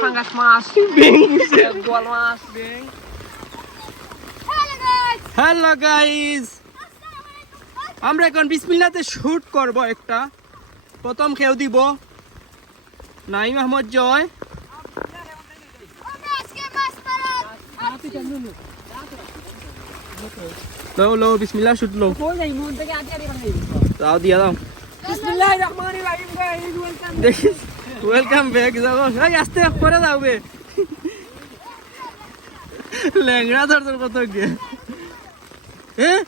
Fungus মাছ গোয়াল মাছ hello guys আমরা এখন বিসমিল্লাতে শুট করব একটা। প্রথম খেউ দিব। নাইম আহমদ জয়। মাছ মারার লো লো, বিসমিল্লাহ, শুট লো। দাও, দিয়া দাও। ওয়েলকাম ব্যাক যাব। এই, আস্তে করে দাও বে। ল্যাংড়া ধর তোর কত গে হ্যাঁ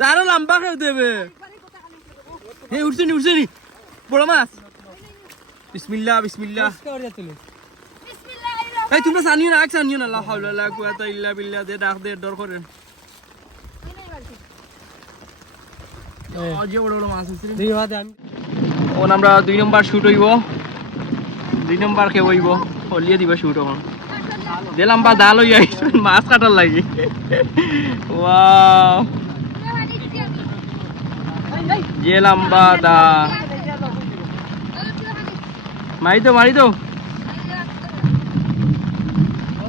তারও লম্বা খেয়ে দেবে হ্যাঁ উঠছে নি উঠছে নি। বড় মাছ। বিসমিল্লাহ বিসমিল্লাহ। এই তোমরা জানিও না আগ জানিও না। লা হাওলা, লা কুওয়াতা ইল্লা বিল্লাহ, দে, ডাক দে, ডর করে। আমরা দুই নম্বর শুট হইব। দুই নম্বর কে হইব? হলিয়ে দিব শুট এখন। দিলাম বা দাল হইয়া মাছ কাটার লাগি।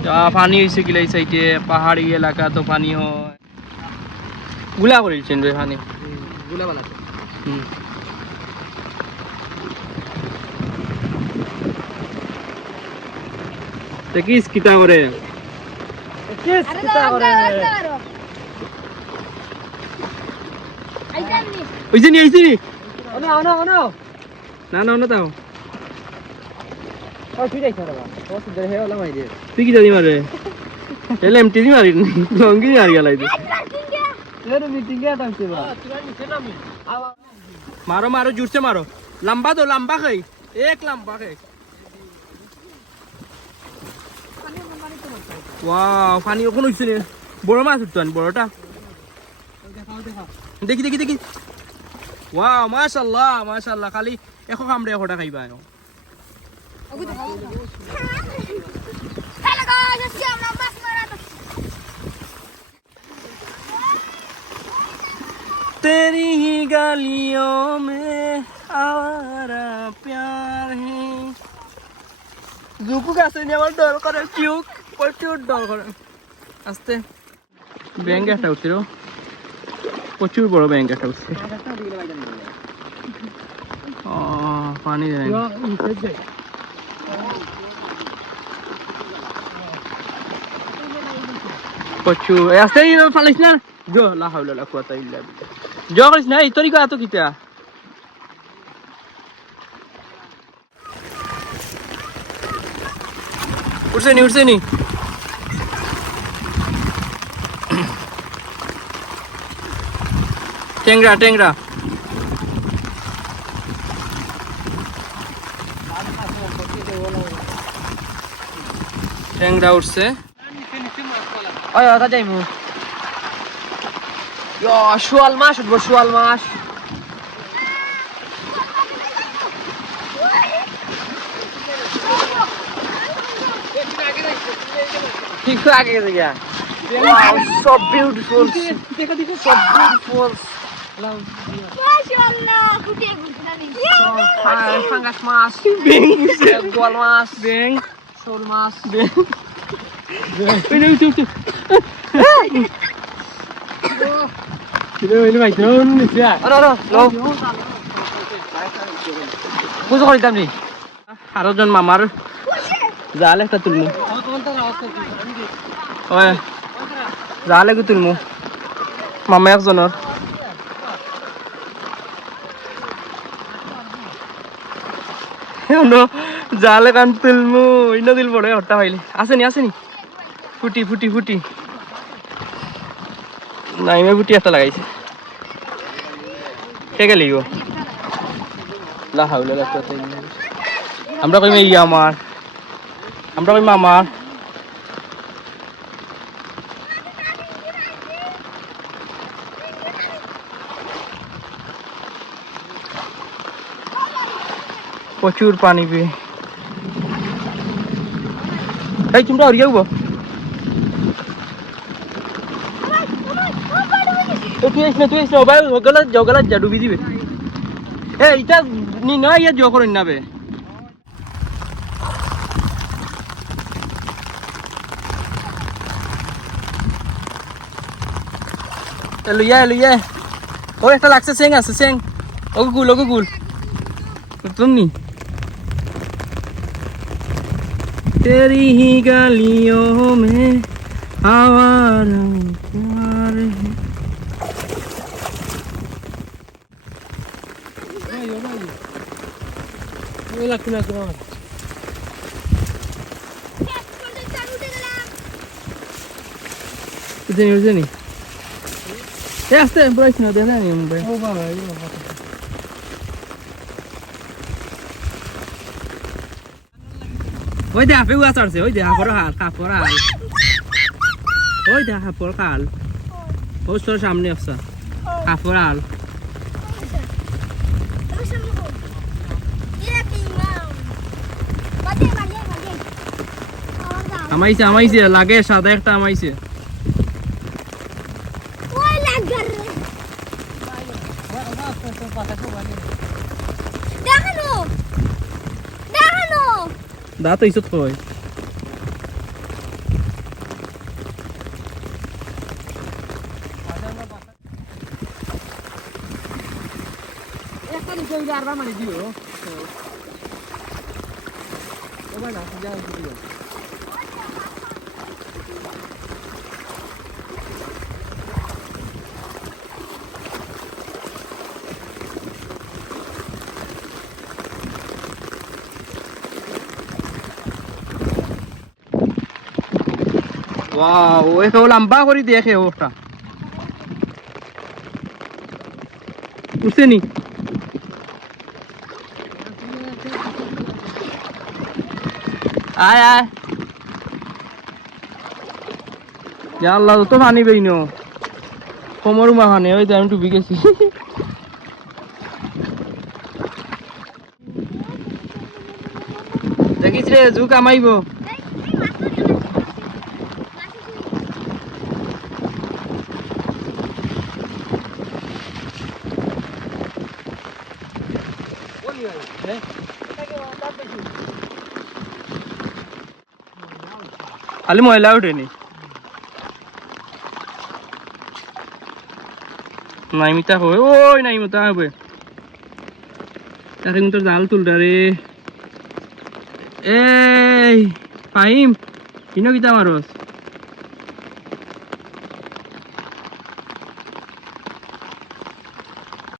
দা পানি হয়েছে গিলা এই সাইডে পাহাড়ি এলাকা তো পানি হয়। গুলা করেছেন রে পানি। গুলা বানাতে হুম। কিতা করে? আরে আরও নি। ওইছে নি অনো অনো অনো। না না না তাও। তুই যাইছ রে বাবা ও সুন্দর হে ওলা মাই দে তুই কি জানি মারে এলে এমটি দি মারি লঙ্গি মারি গেলাই তুই এর মিটিং এ টাইছে বা মারো মারো জোরসে মারো লম্বা তো লম্বা খাই এক লম্বা খাই ওয়াও পানি ওখানে হইছে রে বড় মাছ উঠতো আনি বড়টা দেখি দেখি দেখি ওয়াও মাশাআল্লাহ মাশাআল্লাহ খালি এখো কামড়ে এখোটা খাইবা এখন। হ্যালো গাইস আজকে আমরা মাছ মারার तेरी ही गलियों में आवारा प्यार है জুকু গাছে নিয়ে আমার ডর করে চুক প্রচুর ডর করে আস্তে ব্যাংক একটা উঠছে রো। প্রচুর বড় ব্যাংক একটা উঠছে ও পানি দেয় প্রচুর এ আস্তে এই ফালাইস না জো লা হাওলা লা কুওয়াতা ইল্লা বিল্লাহ জো করিস না, এই তরিকা এত কিতা? উঠছে নি উঠছে নি টেংরা টেংরা টেংরা উঠছে ওই ওটা যাইমু শুয়াল মাছ উঠবো শুয়াল মাছ। ঠিক আগে গেছে গিয়া? So beautiful. দেখো দেখো so beautiful. ফাঙ্গাস মাছ গোয়াল মাছ ব্যাং শোল মাছ। ব্যাং ওই না উঠছে উঠছে আরে আরে লো বুঝো করিতাম নি আরও জন মামার জাল একটা তুলমু। জাল একটু তুলমু। মামা একজনের জাল এখান তুলমু। ইন দিল বড় হট্টা পাইলে আসেনি আসেনি। ফুটি ফুটি ফুটি। নাইমে বুটি একটা লাগাইছে। কে গেলি গো লা হাওলা, লা। আমরা কইম এই আমার। আমরা কইম আমার। প্রচুর পানি পে এই, তোমরা হরিয়া তুই আইস না তুই আইস না ভাই ওগুলা জগলা যা ডুবি দিবে এ এটা নি না ইয়া জগ করেন না বে এ লইয়া এ লইয়া ও একটা লাগছে সেং আছে সেং ওকে গুল ওকে গুল तुम नहीं तेरी ही गलियों में आवारा प्यार है জানি জানি এ, আস্তে বয়স না দেখা নি মুম্বাই ওই দে হাফে উয়া চড়ছে, ওই দে হাফর হাল কাপড় হাল ওই দে হাফর হাল ওই তোর সামনে আসছে কাপড় হাল আমাইছে আমাইছে লাগে সাদা একটা আমাইছে। দাঁত দেখানো দা তো ইসত কই একটা নিচে উঠে আরবা মানে দিও ওবা না যা দিও ওয়াও ওই কেউ লম্বা করে দেখে ওটা উঠছে নি আয় আয়। ইয়া আল্লাহ তো পানি বেই নো। কোমর মাহানে ওই যে আমি ডুবি গেছি। দেখিস রে জু কামাইব খালি ময়লা উঠেনি। নাইমিতা হয়, ওই নাইমিতা হবে। তাকে কিন্তু জাল তুলটা রে। এই, ফাহিম, কিনো কিতা মারস